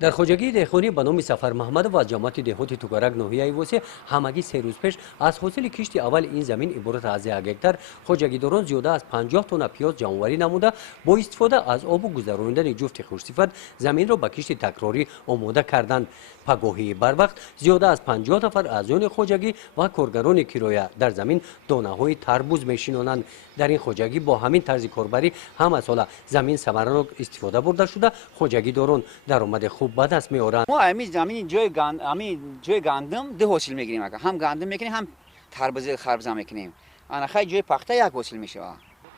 در خوجگی دهخانی به نام سفر محمد و از جماعت دهات توکرک ناحیه وسه همگی 3 روز پیش از حاصل کشت اول این زمین عبارت از 1 هکتار خوجگی داران زیاده از 50 تن پیاز جانوری نموده با استفاده از آب و گذراندن جفت خوشصفت زمین را به کشت تکراری آماده کردند. پگاهی بر وقت زیاده از 50 نفر اعضای خوجگی و کارگران کرایه در زمین دانه های تربوز میشینانند. در این خوجگی با همین طرز کاربری همه سال زمین ثمرانک استفاده برده شده خوجگی داران درآمد خوب به دست میآورند. ما همین زمین جای گندم 2 حاصل میگیریم، هم گندم میکنیم هم تربوز خربزه میکنیم. انا خیلی جای پخته 1 حاصل میشه.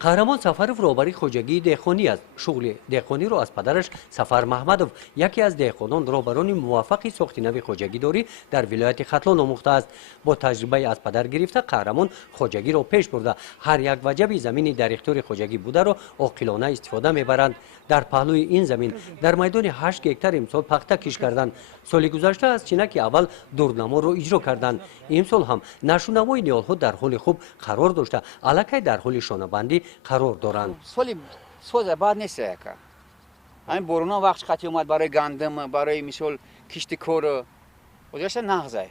قهرمان سفرов روبری خوجگی دهخانی است. شغل دهخانی را از پدرش سفر محمدov یکی از دهخانان رهبران موفق ساخت نو خوجگی داری در ولایت ختلان آموخته است. با تجربه از پدر گرفته قهرمان خوجگی را پیش برده هر یک وجب زمینی در اختیار خوجگی بوده را عاقلانه استفاده میبرند. در پهلوی این زمین در میدان 8 هکتار امسال پخته کش کردند. سال گذشته از چینک اول دورنما را اجرا کردند. امسال هم نشونوای نیالها در حال خوب قرار داشته الکی در حال شانه‌بندی قرار دارند. سال بعد نیست که همین بورونا وقت خطی اومد برای گندم برای مثال کشت کور وجهش نغزه.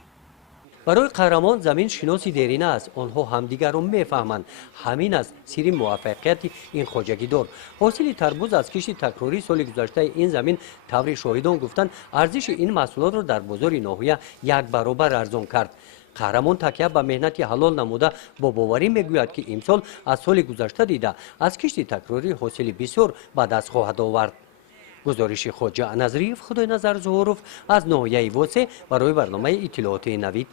برای قهرمان زمین شناسی دیرینه است. آنها همدیگر را میفهمند. همین است سر موفقیت این خوجگی دار. حاصل تربوز از کشت تکراری سال گذشته این زمین طور شاهدان گفتند ارزش این محصولات را در بازار ناحیه 1 برابر ارزان کرد. قهرمان تکیه به مهنت حلال نموده با باوری میگوید که امسال از سال گذشته دیده از کشت تکراری حاصل بسیار به دست خواهد آورد. گزارش خواجه نظریف خدای نظر ظهوروف از ناحیه واسه برای برنامه اطلاعات نوید